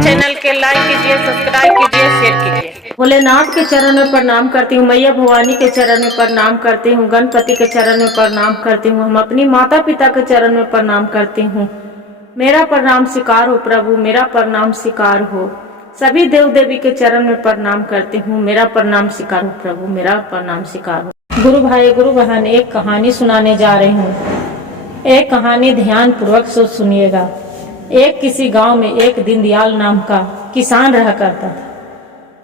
Channel के like कीजिए, subscribe कीजिए, शेयर कीजिए। भोलेनाथ के चरण में प्रणाम करती हूँ, मैया भवानी के चरण में प्रणाम करती हूँ, गणपति के चरण में प्रणाम करती हूँ, हम अपनी माता पिता के चरण में प्रणाम करती हूँ। मेरा प्रणाम स्वीकार हो प्रभु, मेरा प्रणाम स्वीकार हो। सभी देव देवी के चरण में प्रणाम करती हूँ, मेरा प्रणाम स्वीकार हो प्रभु, मेरा प्रणाम स्वीकार हो। गुरु भाई गुरु बहन, एक कहानी सुनाने जा रही हूँ। एक कहानी ध्यान पूर्वक सोच सुनिएगा। एक किसी गांव में एक दीनदयाल नाम का किसान रहा करता था।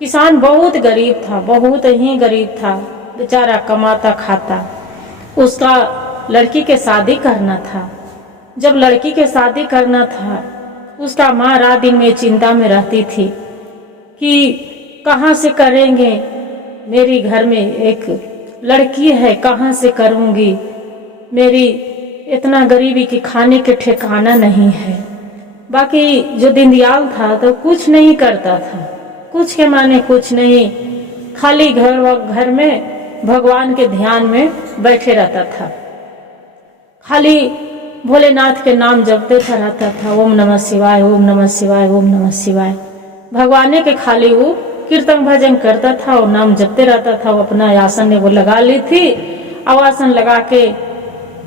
किसान बहुत गरीब था, बहुत ही गरीब था, बेचारा कमाता खाता। उसका लड़की के शादी करना था। जब लड़की के शादी करना था, उसका माँ रात दिन में चिंता में रहती थी कि कहाँ से करेंगे, मेरी घर में एक लड़की है, कहाँ से करूँगी, मेरी इतना गरीबी की खाने के ठिकाना नहीं है। बाकी जो दीनदयाल था तो कुछ नहीं करता था, कुछ के माने कुछ नहीं, खाली घर में भगवान के ध्यान में बैठे रहता था, खाली भोलेनाथ के नाम जपते रहता था। ओम नमः शिवाय, ओम नमः शिवाय, ओम नमः शिवाय। भगवान के खाली वो कीर्तन भजन करता था और नाम जपते रहता था। वो अपना आसन ने वो लगा ली थी, आसन लगा के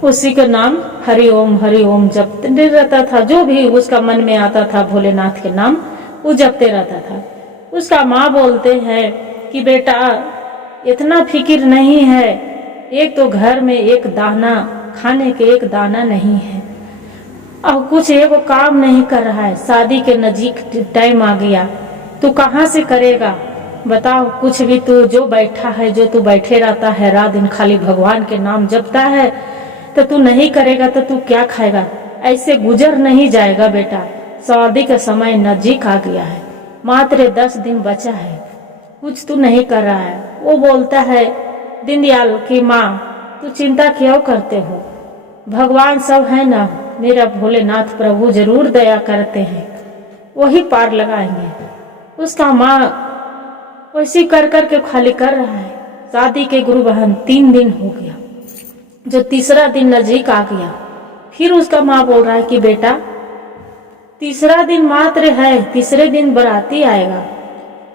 उसी का नाम हरि ओम जपते रहता था। जो भी उसका मन में आता था भोलेनाथ के नाम वो जपते रहता था। उसका माँ बोलते हैं कि बेटा इतना फिक्र नहीं है, एक तो घर में एक दाना खाने के एक दाना नहीं है और कुछ एक काम नहीं कर रहा है, शादी के नजीक टाइम आ गया, तू कहाँ से करेगा बताओ। कुछ भी तू जो बैठा है, जो तू बैठे रहता है रात दिन खाली भगवान के नाम जपता है, तो तू नहीं करेगा तो तू क्या खाएगा। ऐसे गुजर नहीं जाएगा बेटा, शादी का समय नजीक आ गया है, मात्र 10 दिन बचा है, कुछ तू नहीं कर रहा है। वो बोलता है दीनदयाल की माँ, तू चिंता क्यों करते हो, भगवान सब है ना, मेरा भोलेनाथ प्रभु जरूर दया करते हैं, वही पार लगाएंगे। उसका माँ वैसी कर के खाली कर रहा है। शादी के गुरु बहन 3 दिन हो गया, जो तीसरा दिन नजदीक आ गया, फिर उसका माँ बोल रहा है कि बेटा तीसरा दिन मात्र है, तीसरे दिन बराती आएगा,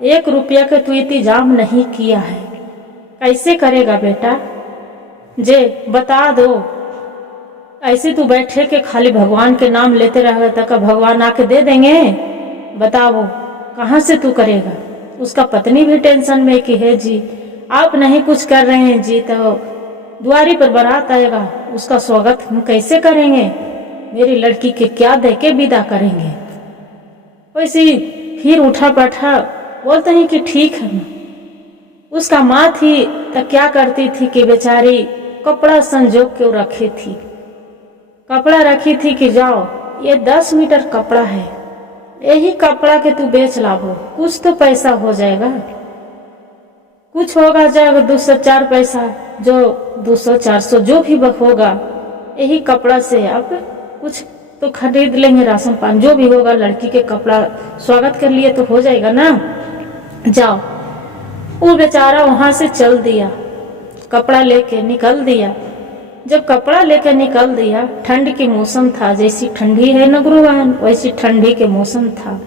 1 रुपया का तू इंतजाम नहीं किया है, कैसे करेगा बेटा, जे बता दो। ऐसे तू बैठे के खाली भगवान के नाम लेते रहेगा तक भगवान आके दे देंगे, बताओ कहाँ से तू करेगा। उसका पत्नी भी टेंशन में कि है जी आप नहीं कुछ कर रहे हैं जी, तो द्वारी पर बारात आएगा, उसका स्वागत हम कैसे करेंगे, मेरी लड़की के क्या दे के विदा करेंगे। वैसे फिर उठा बैठा बोलते हैं कि ठीक है। उसका माँ थी तो क्या करती थी कि बेचारी कपड़ा संजोग के रखी थी, कपड़ा रखी थी कि जाओ ये 10 मीटर कपड़ा है, यही कपड़ा के तू बेच लाओ, कुछ तो पैसा हो जाएगा, कुछ होगा जाएगा 200-4 पैसा, जो 200-400 जो भी होगा, यही कपड़ा से आप कुछ तो खरीद लेंगे, राशन पानी जो भी होगा, लड़की के कपड़ा स्वागत कर लिए तो हो जाएगा ना, जाओ। वो बेचारा वहां से चल दिया, कपड़ा लेके निकल दिया। जब कपड़ा लेके निकल दिया, ठंड की मौसम था, जैसी ठंडी है न गुरु बहन, वैसी ठंडी के मौसम था।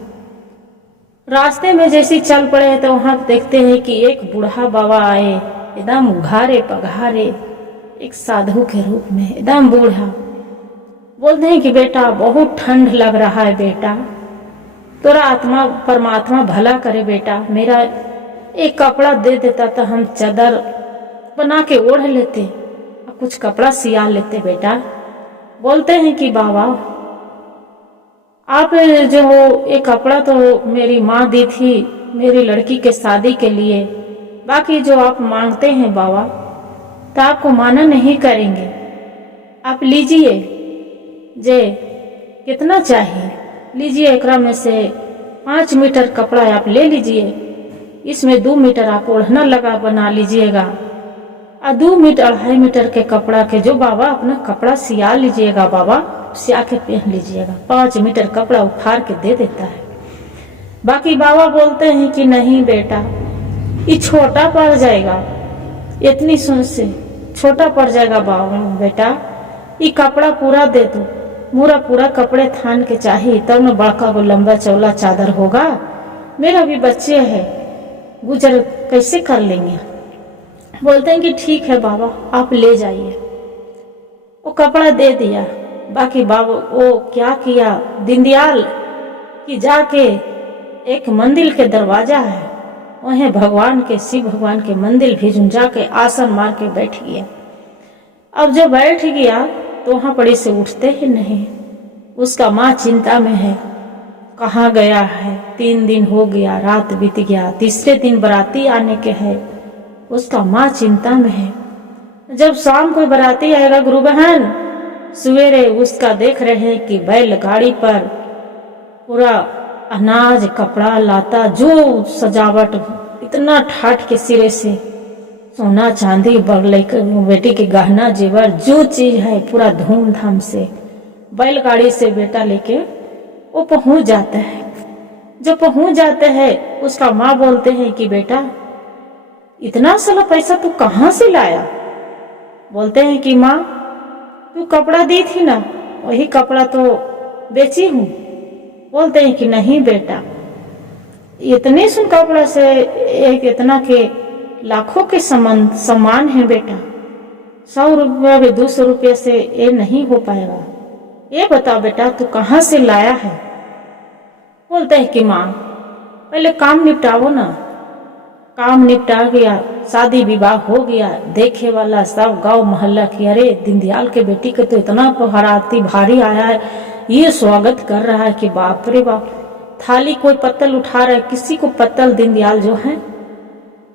रास्ते में जैसी चल पड़े तो वहां देखते हैं कि एक बूढ़ा बाबा आए, एकदम उघारे पघारे, एक साधु के रूप में, एकदम बूढ़ा। बोलते हैं कि बेटा बहुत ठंड लग रहा है बेटा, तोरा आत्मा परमात्मा भला करे बेटा, मेरा एक कपड़ा दे देता तो हम चादर बना के ओढ़ लेते और कुछ कपड़ा सिया लेते बेटा। बोलते हैं कि बाबा आप जो एक कपड़ा तो मेरी माँ दी थी मेरी लड़की के शादी के लिए, बाकी जो आप मांगते हैं बाबा तो आपको माना नहीं करेंगे, आप लीजिए, जे कितना चाहिए लीजिए, एकरा में से 5 मीटर कपड़ा आप ले लीजिए, इसमें 2 मीटर आप ओढ़ना लगा बना लीजिएगा और 2 मीटर 2.5 मीटर के कपड़ा के जो बाबा अपना कपड़ा सिया लीजिएगा, बाबा सिया के पहन लीजिएगा। 5 मीटर कपड़ा उखाड़ के दे देता है। बाकी बाबा बोलते हैं कि नहीं बेटा ये छोटा पड़ जाएगा, इतनी सुन से छोटा पड़ जाएगा बाबा, बेटा ये कपड़ा पूरा दे दो, पूरा पूरा कपड़े थान के चाहिए, तब न बड़का वो लंबा चौला चादर होगा। मेरा भी बच्चे है, गुजर कैसे कर लेंगे। बोलते हैं कि ठीक है बाबा, आप ले जाइए। वो कपड़ा दे दिया। बाकी बाबा वो क्या किया, दीनदयाल की जाके एक मंदिर के दरवाजा है, वहीं भगवान के, शिव भगवान के मंदिर भी जाके आसन मार के बैठ गया। अब जब बैठ गया तो वहां पड़ी से उठते ही नहीं। उसका माँ चिंता में है, कहाँ गया है। 3 दिन हो गया, रात बीत गया, तीसरे दिन बराती आने के है। उसका माँ चिंता में है। जब शाम को बराती आएगा गुरु बहन, सवेरे उसका देख रहे हैं कि बैलगाड़ी पर पूरा अनाज, कपड़ा, लाता, जो सजावट, इतना ठाठ के सिरे से सोना चांदी, बगले बेटी के गहना जेवर, जो चीज है पूरा धूमधाम से बैलगाड़ी से बेटा लेके वो पहुंच जाता है। जब पहुंच जाते हैं, उसका माँ बोलते हैं कि बेटा इतना सारा पैसा तू कहाँ से लाया। बोलते हैं कि माँ तू कपड़ा दी थी ना, वही कपड़ा तो बेची हूँ। बोलते हैं कि नहीं बेटा, इतने सुन कपड़ा से एक इतना के लाखों के समान है बेटा। 100 रुपया भी 200 रुपये से ये नहीं हो पाएगा। ये बता बेटा तू कहाँ से लाया है। बोलते हैं कि माँ पहले काम निपटाओ ना। काम निपटा गया, शादी विवाह हो गया, देखे वाला सब गांव मोहल्ला की अरे दीनदयाल के बेटी के तो इतना बराती भारी आया है, ये स्वागत कर रहा है कि बाप रे बाप। थाली कोई पत्तल उठा रहा है, किसी को पत्तल दीनदयाल जो है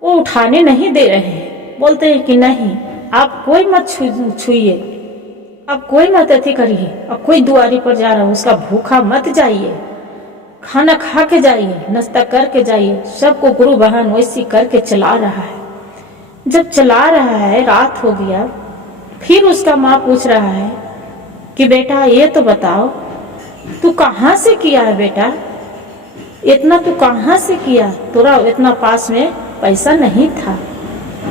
वो उठाने नहीं दे रहे हैं। बोलते हैं कि नहीं, आप कोई मत छुइए, अब कोई मत अति करिए। अब कोई दुआरी पर जा रहा है उसका भूखा मत जाइए, खाना खा के जाइए, नाश्ता करके जाइए। सबको गुरु बहन वैसी करके चला रहा है। जब चला रहा है, रात हो गया, फिर उसका माँ पूछ रहा है कि बेटा ये तो बताओ तू कहाँ से किया है बेटा, इतना तू कहाँ से किया, तोरा इतना पास में पैसा नहीं था,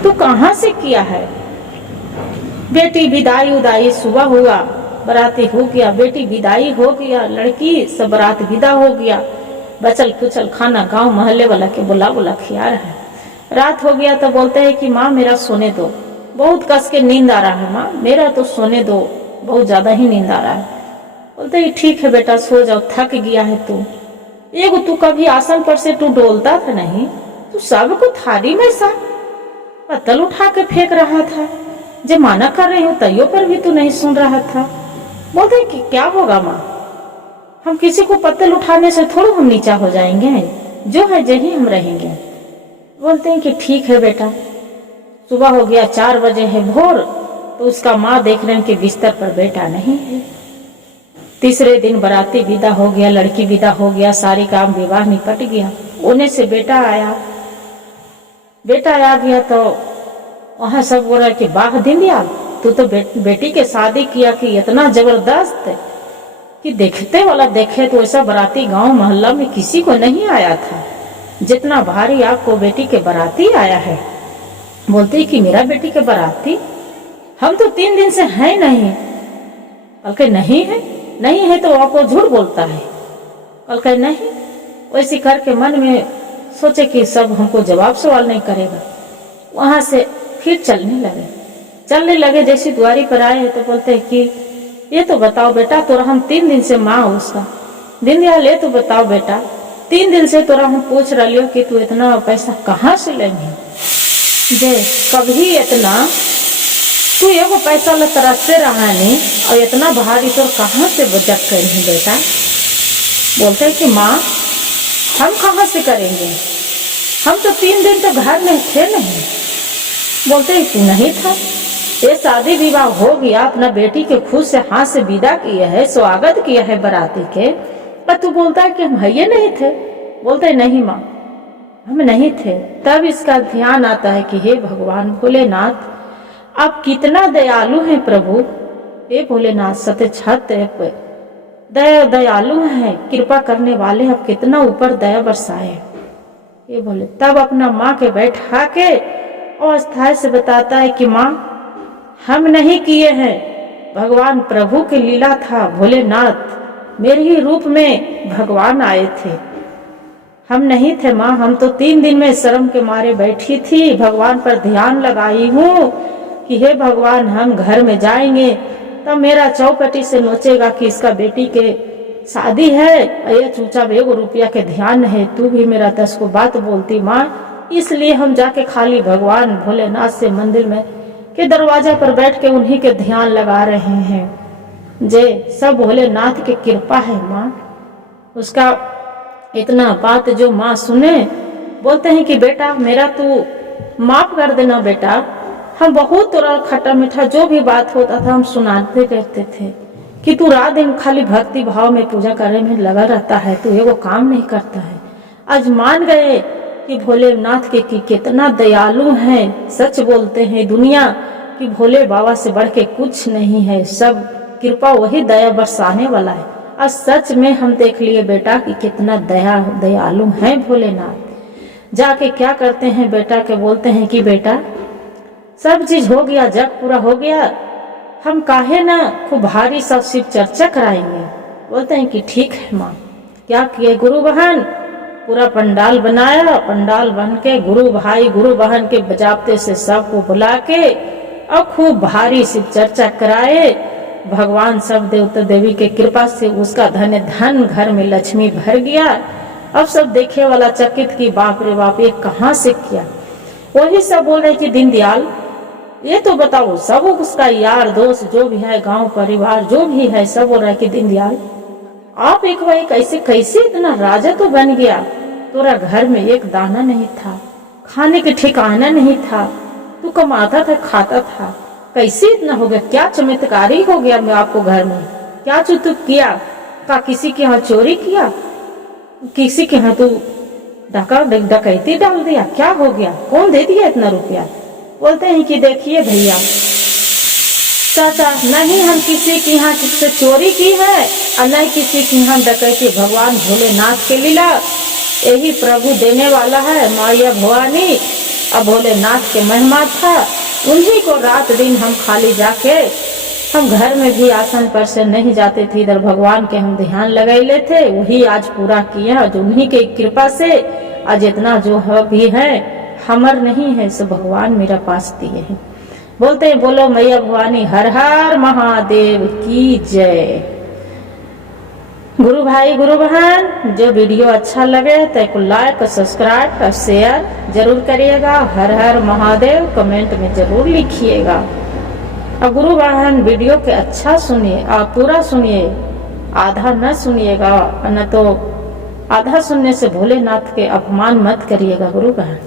तू कहाँ से किया है। बेटी विदाई उदाई सुबह हुआ, बराती हो गया, बेटी विदाई हो गया, लड़की सब बारात विदा हो गया, बचल कुचल खाना गांव मोहल्ले वाला के बुला बुला खिया रहा है। रात हो गया तो बोलते हैं कि माँ मेरा सोने दो, बहुत कस के नींद आ रहा है माँ, मेरा तो सोने दो, बहुत ज्यादा ही नींद आ रहा है। बोलते हैं ठीक है बेटा सो जाओ, थक गया है तू। एगो तू कभी आसन पर से तू डोलता था नहीं, तू सबको थाली में सा पत्तल उठा के फेंक रहा था। जब माना कर रही हूँ तैयो पर भी तू नहीं सुन रहा था। बोलते कि क्या होगा माँ, हम किसी को पत्तल उठाने से थोड़ा हम नीचा हो जाएंगे, जो है जही हम रहेंगे। बोलते हैं कि ठीक है बेटा। सुबह हो गया, 4 बजे है भोर, तो उसका माँ देख रहे हैं कि बिस्तर पर बेटा नहीं है। तीसरे दिन बराती विदा हो गया, लड़की विदा हो गया, सारी काम विवाह निपट गया। उन्हें से बेटा आया, बेटा आ गया तो वहां सब बोल रहा कि वाह दीनदयाल तू तो बेटी के शादी किया कि इतना जबरदस्त कि देखते वाला देखे तो ऐसा बराती गांव मोहल्ला में किसी को नहीं आया था जितना भारी आपको बेटी के बराती आया है। बोलते कि मेरा बेटी के बराती, हम तो 3 दिन से हैं नहीं। बल्कि नहीं है, नहीं है तो आपको झूठ बोलता है। बल्कि नहीं, वैसे करके मन में सोचे कि सब हमको जवाब सवाल नहीं करेगा। वहां से फिर चलने लगे। जैसे द्वारी पर आए तो बोलते हैं कि ये तो बताओ बेटा, तोरा हम 3 दिन से माँ उसका दीनदयाल, ये तो बताओ बेटा, 3 दिन से तोरा हम पूछ रही हो कि तू इतना पैसा कहाँ से लेंगे, जे कभी इतना तू एगो पैसा ल तरसते रहा नहीं और इतना भारी तो कहाँ से बचत करेंगे बेटा। बोलते हैं कि माँ हम कहाँ से करेंगे, हम तो 3 दिन तो घर में थे नहीं। बोलते हैं तू नहीं था, ये शादी विवाह हो गया, अपना बेटी के खुद से हाथ से विदा किया है, स्वागत किया है बराती के, पर तू बोलता है कि हम भैया नहीं थे। बोलते नहीं माँ हम नहीं थे। तब इसका ध्यान आता है कि हे भगवान भोलेनाथ आप कितना दयालु हैं प्रभु, हे भोलेनाथ सत्य छत दयालु हैं, कृपा करने वाले, आप कितना ऊपर दया बरसाए। ये बोले तब अपना माँ के बैठा के अवस्था से बताता है कि माँ हम नहीं किए हैं, भगवान प्रभु की लीला था। भोलेनाथ मेरे ही रूप में भगवान आए थे। हम नहीं थे माँ, हम तो 3 दिन में शर्म के मारे बैठी थी। भगवान पर ध्यान लगाई हूँ कि हे भगवान, हम घर में जाएंगे तब मेरा चौकटी से नोचेगा कि इसका बेटी के शादी है। ये चूचा 1 रुपया के ध्यान है, तू भी मेरा 10 को बात बोलती माँ। इसलिए हम जाके खाली भगवान भोलेनाथ से मंदिर में के दरवाजा पर बैठ के उन्हीं के ध्यान लगा रहे हैं। जे सब भोलेनाथ की कृपा है माँ। उसका इतना बात जो माँ सुने, बोलते हैं कि बेटा मेरा तू माफ कर देना बेटा। हम बहुत तोरा खट्टा मीठा जो भी बात होता था हम सुनाते रहते थे कि तू रात दिन खाली भक्ति भाव में पूजा करने में लगा रहता है, तू एगो काम नहीं करता है। आज मान गए कि भोलेनाथ के कि कितना दयालु हैं। सच बोलते हैं दुनिया कि भोले बाबा से बढ़ के कुछ नहीं है, सब कृपा वही दया बरसाने वाला है। आज सच में हम देख लिए बेटा कि कितना दयालु है भोलेनाथ। जाके क्या करते हैं बेटा के बोलते हैं कि बेटा सब चीज हो गया, जग पूरा हो गया, हम काहे ना खूब भारी सब शिव चर्चा कराएंगे। बोलते हैं कि ठीक है माँ। क्या किए गुरु बहन, पूरा पंडाल बनाया। पंडाल बन के गुरु भाई गुरु बहन के बजाबते से सबको बुला के और खूब भारी शिव चर्चा कराए। भगवान सब देवता देवी के कृपा से उसका धन घर में लक्ष्मी भर गया। अब सब देखे वाला चकित की बाप रे बाप ये कहाँ से किया। वही सब बोल रहे कि दीनदयाल ये तो बताओ, सब उसका यार दोस्त जो भी है, गांव परिवार जो भी है, सब बोल रहा है कि दीनदयाल आप एक भाई कैसे इतना राजा तो बन गया। तोरा घर में एक दाना नहीं था, खाने के ठिकाना नहीं था, तू कमाता था खाता था, कैसे इतना हो गया। क्या चमत्कारी हो गया मैं आपको घर में, क्या तू किया। का किसी के यहाँ चोरी किया, किसी के यहाँ तू डकैती डाल दिया, क्या हो गया, कौन दे दिया इतना रुपया। बोलते हैं कि देखिए भैया चाचा, नहीं हम किसी के यहाँ किससे चोरी की है और नहीं किसी के यहाँ डकैती। भगवान भोलेनाथ के लीला यही प्रभु देने वाला है। माया भवानी और भोलेनाथ के महिमा था, उन्हीं को रात दिन हम खाली जाके हम घर में भी आसन पर से नहीं जाते थे, इधर भगवान के हम ध्यान लगाए ले थे। वही आज पूरा किया जो उन्हीं के कृपा से आज इतना जो भी है हमर नहीं है, सो भगवान मेरा पास दिए हैं। बोलते हैं बोलो मैया भवानी हर हर महादेव की जय। गुरु भाई गुरु बहन जो वीडियो अच्छा लगे तो लाइक सब्सक्राइब और शेयर जरूर करिएगा। हर हर महादेव कमेंट में जरूर लिखिएगा। और गुरु बहन वीडियो के अच्छा सुनिए और पूरा सुनिए, आधा न सुनिएगा, न तो आधा सुनने से भोलेनाथ के अपमान मत करिएगा गुरु बहन।